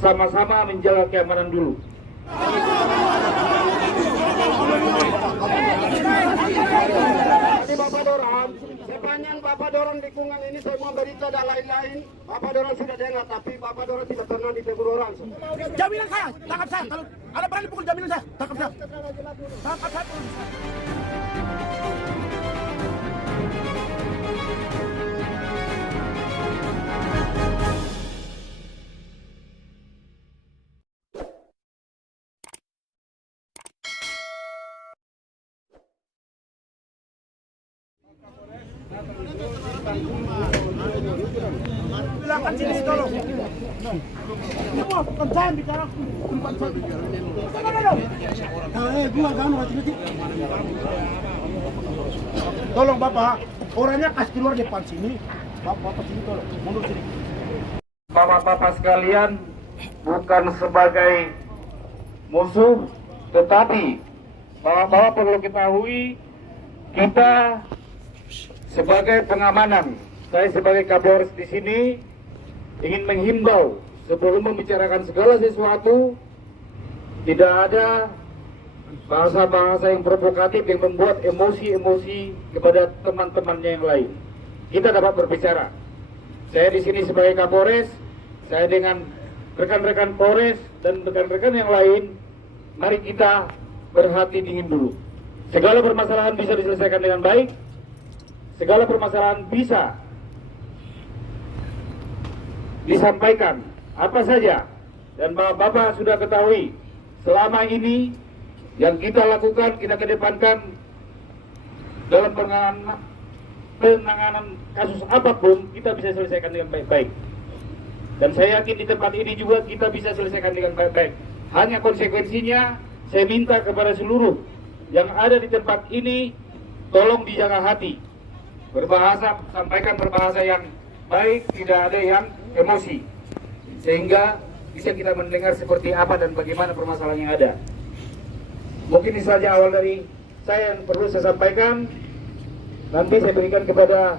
sama-sama menjaga keamanan dulu. Jadi Bapak Doron, sepanjang Bapak Doron lingkungan ini semua berita dan lain-lain, Bapak Doron sudah dengar, tapi Bapak Doron tidak pernah ditegur orang. Jaminan saya, tangkap saya. Kalau ada berani pukul jaminan saya, tangkap saya. Tangkap saya. Silakan sini tolong. Semua kencang bicara tempat saya. Tolong Bapak, orangnya kasih keluar depan sini. Bapak sini tolong, mundur sini. Bapak-bapak sekalian, bukan sebagai musuh, tetapi bapak-bapak perlu ketahui kita sebagai pengamanan. Saya sebagai Kapolres di sini ingin menghimbau sebelum membicarakan segala sesuatu, tidak ada bahasa-bahasa yang provokatif yang membuat emosi-emosi kepada teman-temannya yang lain. Kita dapat berbicara. Saya di sini sebagai Kapolres, saya dengan rekan-rekan Polres dan rekan-rekan yang lain, mari kita berhati dingin dulu. Segala permasalahan bisa diselesaikan dengan baik, segala permasalahan bisa disampaikan apa saja, dan Bapak sudah ketahui selama ini yang kita lakukan, kita kedepankan dalam penanganan kasus apapun kita bisa selesaikan dengan baik-baik, dan saya yakin di tempat ini juga kita bisa selesaikan dengan baik-baik. Hanya konsekuensinya saya minta kepada seluruh yang ada di tempat ini, tolong dijaga hati, berbahasa, sampaikan berbahasa yang baik, tidak ada yang emosi, sehingga bisa kita mendengar seperti apa dan bagaimana permasalahan yang ada. Mungkin ini saja awal dari saya yang perlu saya sampaikan. Nanti saya berikan kepada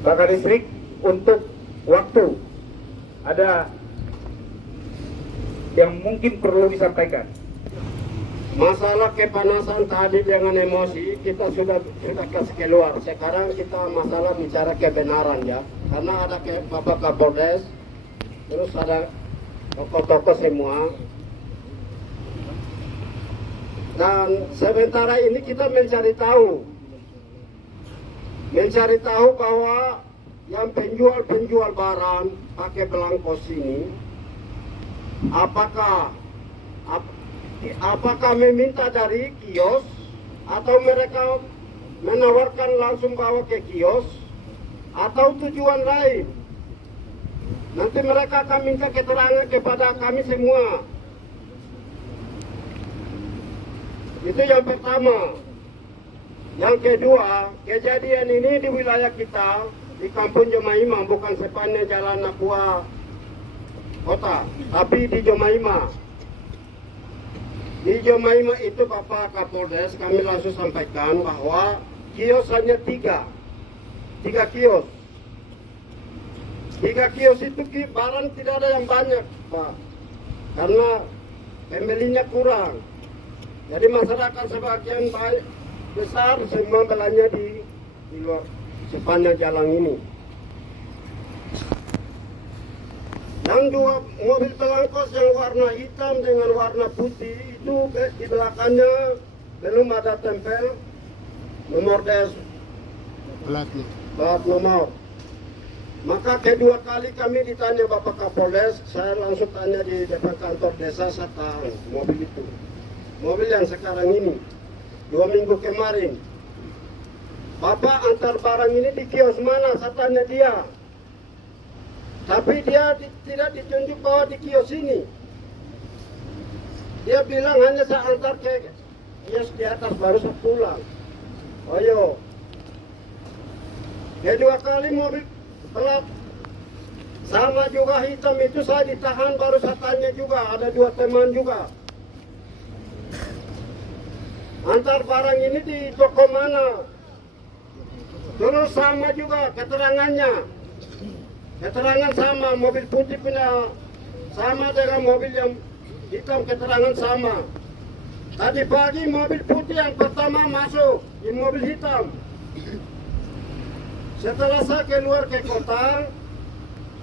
Pak Kadisrik untuk waktu. Ada yang mungkin perlu disampaikan. Masalah kepanasan tadi dengan emosi kita sudah kasih keluar. Sekarang kita masalah bicara kebenaran ya, karena ada Bapak Kapolres, terus ada tokoh-tokoh semua. Dan sementara ini kita mencari tahu bahwa yang penjual barang pakai belangkos ini, apakah meminta dari kios atau mereka menawarkan langsung bawa ke kios atau tujuan lain. Nanti mereka akan minta keterangan kepada kami semua. Itu yang pertama. Yang kedua, kejadian ini di wilayah kita, di Kampung Jomaima, bukan sepanjang Jalan Nakua Kota, tapi di Jomaima. Di Jomaima itu Bapak Kapolres, kami langsung sampaikan bahwa kios hanya tiga kios. 3 kios itu barang tidak ada yang banyak Pak, karena pembelinya kurang. Jadi masyarakat sebagian besar semua belanja di luar sepanjang jalan ini. Yang 2 mobil belangkos yang warna hitam dengan warna putih itu di belakangnya belum ada tempel nomor plat nomor. Maka kedua kali kami ditanya Bapak Kapolres, saya langsung tanya di depan kantor desa, saya tahu mobil itu. Mobil yang sekarang ini, 2 minggu kemarin. Bapak antar barang ini di kios mana? Saya tanya dia. Tapi dia tidak ditunjuk bahwa di kios ini. Dia bilang hanya saya antar ke kios di atas baru saya pulang. Ayo. Kedua kali mobil pelat sama juga hitam itu saya ditahan, baru saya tanya juga, ada 2 teman juga. Antar barang ini di toko mana? Terus sama juga keterangannya. Keterangan sama, mobil putih punya sama dengan mobil yang hitam, keterangan sama. Tadi pagi mobil putih yang pertama masuk di mobil hitam. Setelah saya keluar ke kota,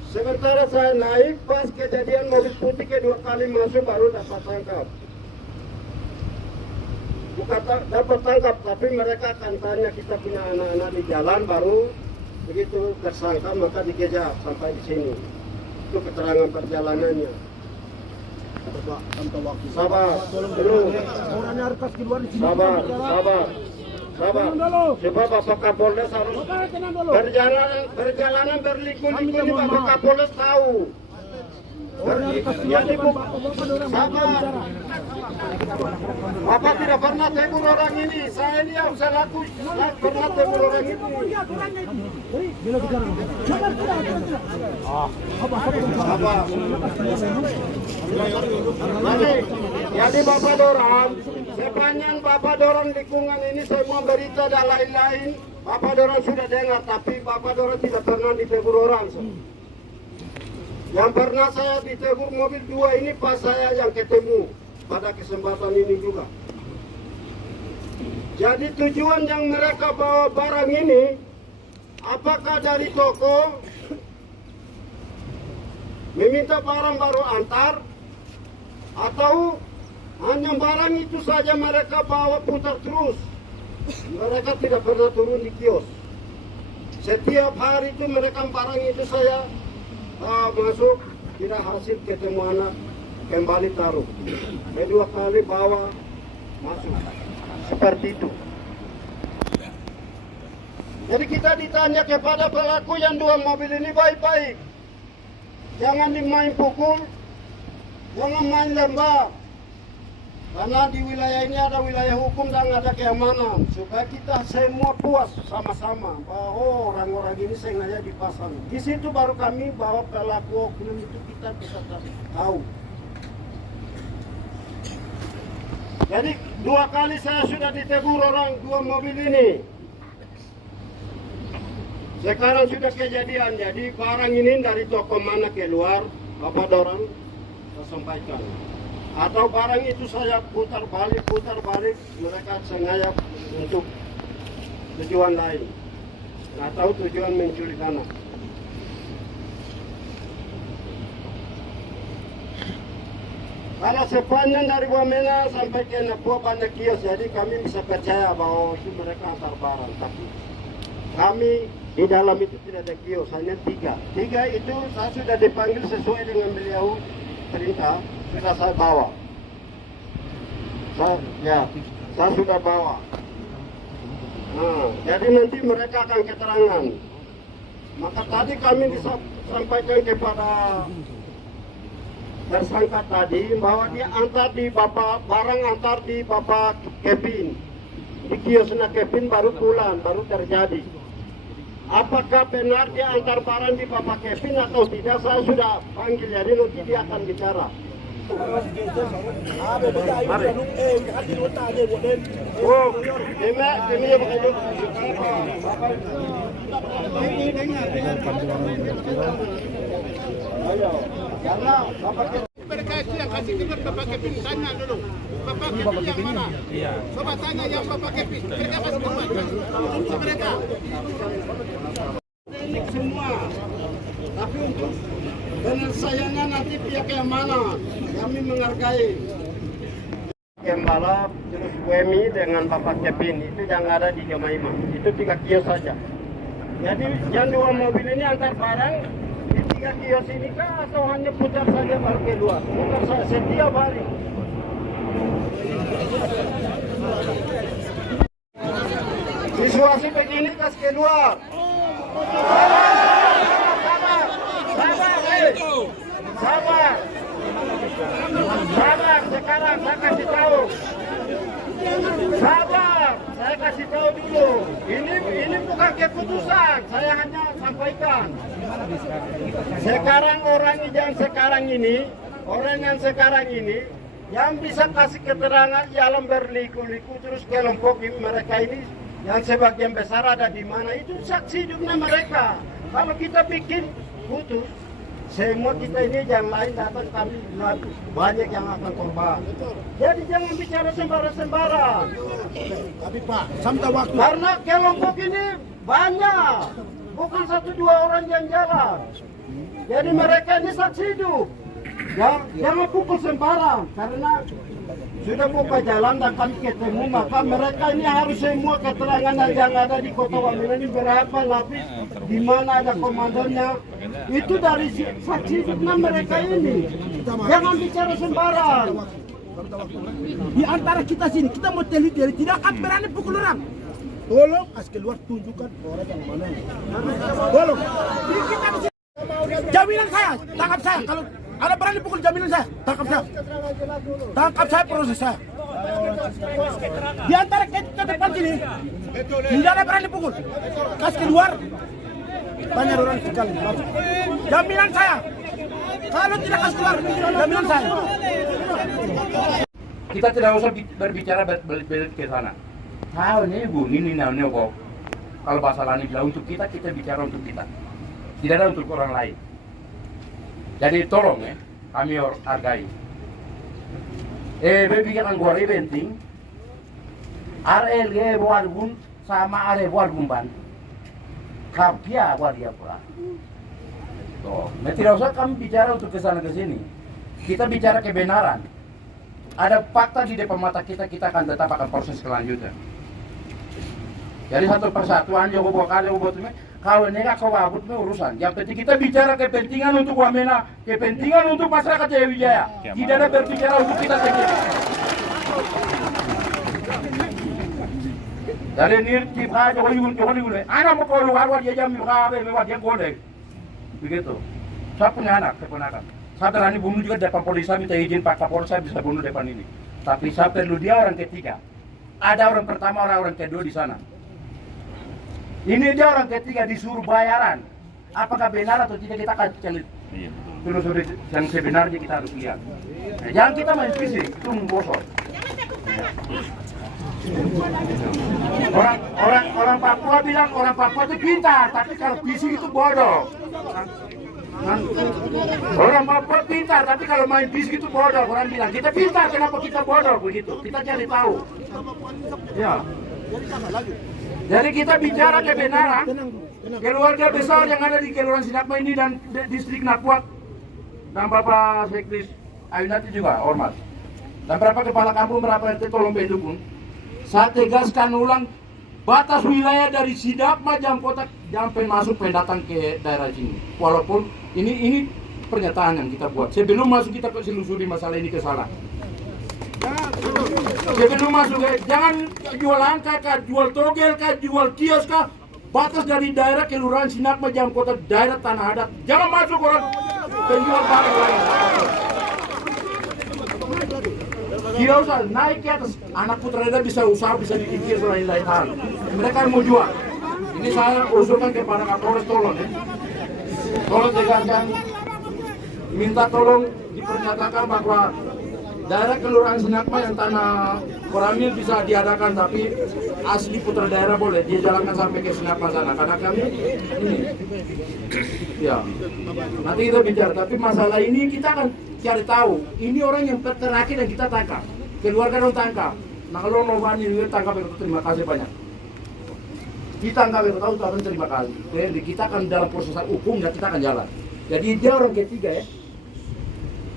sementara saya naik, pas kejadian mobil putih kedua kali masuk baru dapat tangkap. Bukan dapat tangkap, tapi mereka akan tanya kita punya anak-anak di jalan, baru begitu tersangka maka dikejar sampai di sini. Itu keterangan perjalanannya. Sabar, dulu. Sabar. Sebab Bapak Kapolres harus perjalanan berliku-liku ini Bapak Kapolres tahu. Jadi sabar. Bapak tidak pernah tegur orang ini. Saya ini yang saya pernah tegur orang ini. Sabar. Jadi Bapak dorang, sepanjang Bapak dorang lingkungan ini semua berita dan lain-lain, Bapak dorang sudah dengar, tapi Bapak dorang tidak pernah ditegur orang. Yang pernah saya ditegur mobil 2 ini pas saya yang ketemu pada kesempatan ini juga. Jadi tujuan yang mereka bawa barang ini, apakah dari toko meminta barang baru antar, atau hanya barang itu saja mereka bawa putar terus. Mereka tidak pernah turun di kios. Setiap hari itu mereka barang itu saya masuk, tidak hasil ketemu anak, kembali taruh. Kedua kali bawa masuk. Seperti itu. Jadi kita ditanya kepada pelaku yang 2 mobil ini baik-baik. Jangan dimain pukul, jangan main lembab. Karena di wilayah ini ada wilayah hukum dan ada keamanan. Supaya kita semua puas sama-sama bahwa orang-orang ini sengaja dipasang. Di situ baru kami bawa pelaku oknum itu kita bisa tahu. Jadi 2 kali saya sudah ditegur orang 2 mobil ini. Sekarang sudah kejadian, jadi barang ini dari toko mana keluar, Bapak dorang saya sampaikan. Atau barang itu saya putar balik, mereka sengaja untuk tujuan lain. Atau tujuan menculik anak. Kalau sepanjang dari Wamena sampai ke Napua banyak kios, jadi kami bisa percaya bahwa itu mereka antar barang. Tapi kami di dalam itu tidak ada kios, hanya 3. 3 itu saya sudah dipanggil sesuai dengan beliau perintah, sudah saya bawa. Saya sudah bawa. Nah, jadi nanti mereka akan keterangan. Maka tadi kami disampaikan kepada tersangka tadi bahwa dia antar di Bapak, barang antar di Bapak Kevin. Di kiosnya Kevin baru pulang, baru terjadi. Apakah benar dia antar barang di Bapak Kevin atau tidak, saya sudah panggil, jadi nanti dia akan bicara. Oh, ini ya begitu. Ayo, karena Bapak Mereka itu yang kasih tiket Bapak Kevin, tanya dulu. Bapak Kevin yang mana? Coba tanya yang Bapak Kevin. Mereka kasih tempat. Mereka. Teknik semua. Tapi untuk penyelesaiannya nanti pihak yang mana? Kami menghargai. Pembalap terus WMI dengan Bapak Kevin itu yang ada di Jamaima. Itu 3 kios saja. Jadi yang 2 mobil ini antar barang. 3 kios ini kah atau hanya putar saja baru keluar? Putar saja setiap hari. Situasi begini kas keluar. Sabar, sekarang saya kasih tahu. Sabar, saya kasih tahu dulu. Ini bukan keputusan, saya hanya sampaikan. Sekarang orang yang sekarang ini yang bisa kasih keterangan jalan berliku-liku terus kelompok mereka ini yang sebagian besar ada di mana, itu saksi hidupnya mereka. Kalau kita bikin putus, semua kita ini yang lain datang kami banyak yang akan korban. Jadi jangan bicara sembarang-sembarang. Tapi Pak, sampai waktu. Karena kelompok ini banyak, bukan 1-2 orang yang jalan. Jadi mereka ini saksi hidup. Jangan pukul sembarang, karena sudah buka jalan dan kami ketemu, maka mereka ini harus semua keterangan yang ada di Kota Wamena ini berapa lapis, di mana ada komandonya, itu dari saksi hidupnya mereka ini. Jangan bicara sembarang. Di antara kita sini, kita mau teliti, tidak akan berani pukul orang. Tolong as keluar tunjukkan orang yang mana. Tolong. Jadi kita di sini. Jaminan saya, tangkap saya. Kalau ada berani pukul jaminan saya, tangkap saya. Tangkap saya, proses saya. Di antara kita depan sini, tidak ada berani pukul. Kas keluar, banyak orang sekali. Jaminan saya. Kalau tidak kas keluar, jaminan saya. Kita tidak usah berbicara balik ke sana. Tahu nih Bu, ini namanya kok. Kalau bahasa lain bilang untuk kita bicara untuk kita. Tidak ada untuk orang lain. Jadi tolong ya, kami hargai. Berbicara gua penting. RLG warbun sama are warbun ban. Kapia waria pula. Toh, tidak usah kami bicara untuk kesana ke sini. Kita bicara kebenaran. Ada fakta di depan mata kita akan tetap akan proses kelanjutan. Jadi satu persatuan yang bawa kali buat ini, kalau nega kau abut urusan. Yang penting kita bicara kepentingan untuk Wamena, kepentingan untuk masyarakat Jaya Wijaya. Tidak ada berbicara untuk kita sendiri. Dari nirti aja kau yul, anak mau kau luar dia jam kabe lewat dia golek. Begitu. Saya punya anak, keponakan. Saya berani bunuh juga depan polisi, minta izin Pak Kapolres saya bisa bunuh depan ini. Tapi saya perlu dia orang ketiga. Ada orang pertama, orang kedua di sana. Ini dia orang ketiga disuruh bayaran. Apakah benar atau tidak kita akan cari telusuri yang sebenarnya kita harus lihat. Nah, jangan kita main fisik, itu menggosok. Orang Papua bilang orang Papua itu pintar, tapi kalau fisik itu bodoh. Orang Papua pintar, tapi kalau main fisik itu bodoh. Orang bilang kita pintar, kenapa kita bodoh begitu? Kita cari tahu. Ya. Jadi kita bicara kebenaran. Keluarga besar yang ada di Kelurahan Sinakma ini dan distrik Napuak dan Bapak Sekdes Ayunati juga hormat. Dan berapa kepala kampung, berapa RT tolong pendukung. Saya tegaskan ulang, batas wilayah dari Sidakma jam kotak sampai masuk pendatang ke daerah sini. Walaupun ini pernyataan yang kita buat. Sebelum masuk kita selusuri masalah ini ke sana. Sebelum masuk, jangan jual angka kah, jual togel kah, jual kios kah. Batas dari daerah Kelurahan Sinakma jam kota daerah Tanah Adat. Jangan masuk orang penjual barang lain. Tidak usah naik ke atas. Anak putra daerah bisa usaha, bisa bikin kios lain-lain hal. Mereka mau jual. Ini saya usulkan kepada Kapolres, tolong ya. Tolong tegaskan, minta tolong dipernyatakan bahwa daerah Kelurahan Sinakma yang tanah Koramil bisa diadakan, tapi asli putra daerah boleh dia jalankan sampai ke Sinakma sana. Karena kami ini, ya nanti kita bicara. Tapi masalah ini kita akan cari tahu. Ini orang yang terakhir yang kita tangkap, keluarga dong tangkap. Nah kalau nobani ini tangkap itu terima kasih banyak. Kita nggak tahu itu akan terima kasih. Jadi kita akan dalam proses hukum dan kita akan jalan. Jadi dia orang ketiga ya,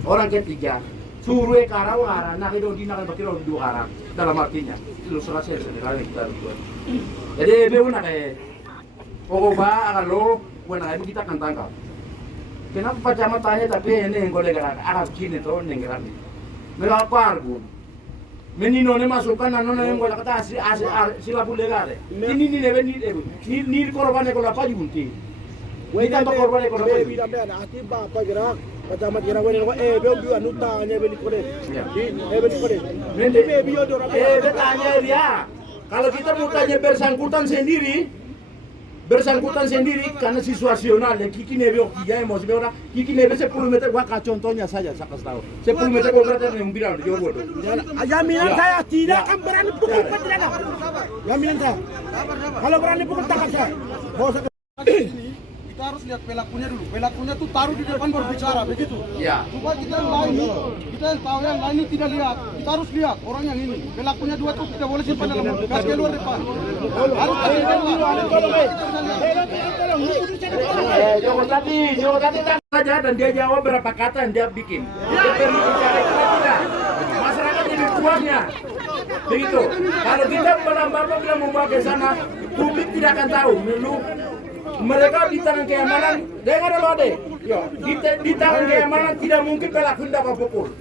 orang ketiga. Suruh karawara, nak itu di nak bakal dua arah dalam artinya. Itu selesai sebenarnya kita buat. Jadi bagaimana pokok akan lo, bukan kita akan tangkap. Kenapa Pak Camat tanya tapi ini yang kolega Arab kini tuh nenggerak. Mereka apa argu? Menino ne masukkan nano ne ngola kata sila bulegare. Ini korban ekonomi apa junti? Kita korban ekonomi. Akibat apa gerak? Pacamat kira wani ko beu anuta nya beli kode. Beli kode. Beli bio do tanya dia. Kalau kita mau tanya bersangkutan sendiri karena situasional ya kiki nebe okiga emos beora kiki nebe 10 meter waka contohnya saja saya kasih tahu. 10 meter konkretnya yang bilang di Jowo. Jaminan saya tidak akan berani pukul Jaminan saya. Kalau berani pukul tangkap saya. kita harus lihat pelakunya dulu. Pelakunya tuh taruh di depan berbicara begitu. Ya. Supaya kita yang lain, kita yang tahu yang lain ini tidak lihat. Kita harus lihat orang yang ini. Pelakunya dua tuh tidak boleh simpan dalam mobil. Gas keluar depan. Harus kasih Joko tadi saja dan dia jawab berapa kata yang dia bikin. Dia perlu bicara itu tidak. Masyarakat ini tuannya. Begitu. Kalau kita bapak bilang membawa ke sana, publik tidak akan tahu. Mereka di tangan keamanan, dengar loh deh. Di tangan keamanan tidak mungkin pelaku dapat pukul.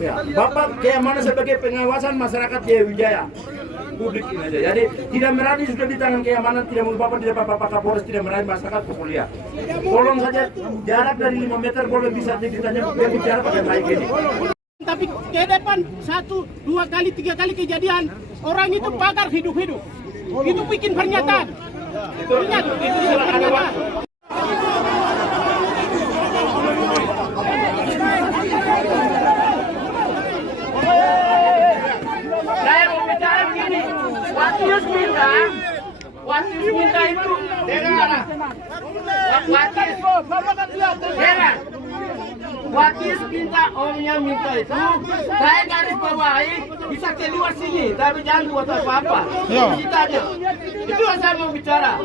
Ya, Bapak keamanan sebagai pengawasan masyarakat Jaya Wijaya. Publik ini aja. Jadi tidak merani sudah di tangan keamanan, tidak mungkin Bapak di depan Bapak Kapolres tidak merani masyarakat pukul ya. Tolong saja jarak dari 5 meter boleh bisa ditanya bicara pakai baik ini. Tapi ke depan 1, 2 kali, 3 kali kejadian orang itu bakar hidup-hidup. Itu bikin pernyataan. Ingat, itu pernyataan. Saya mau bicara begini, Watius minta itu dengar. Watius minta omnya minta itu, saya garis bawahi bisa keluar sini, tapi jangan buat apa-apa. Ceritanya, itu yang saya mau bicara.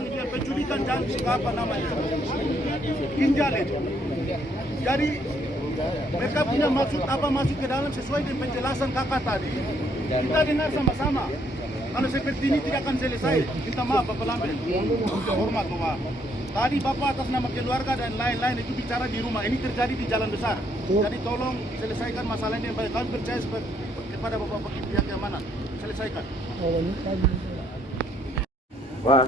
orang yang penculikan janji apa namanya? Ginjal itu. Jadi mereka punya maksud apa masuk ke dalam sesuai dengan penjelasan kakak tadi. Kita dengar sama-sama. Kalau seperti ini tidak akan selesai. Minta maaf Bapak Lamben. Hormat Bapak. Tadi Bapak atas nama keluarga dan lain-lain itu bicara di rumah. Ini terjadi di jalan besar. Jadi tolong selesaikan masalah ini. Kami percaya kepada Bapak pihak keamanan. Selesaikan. Wah.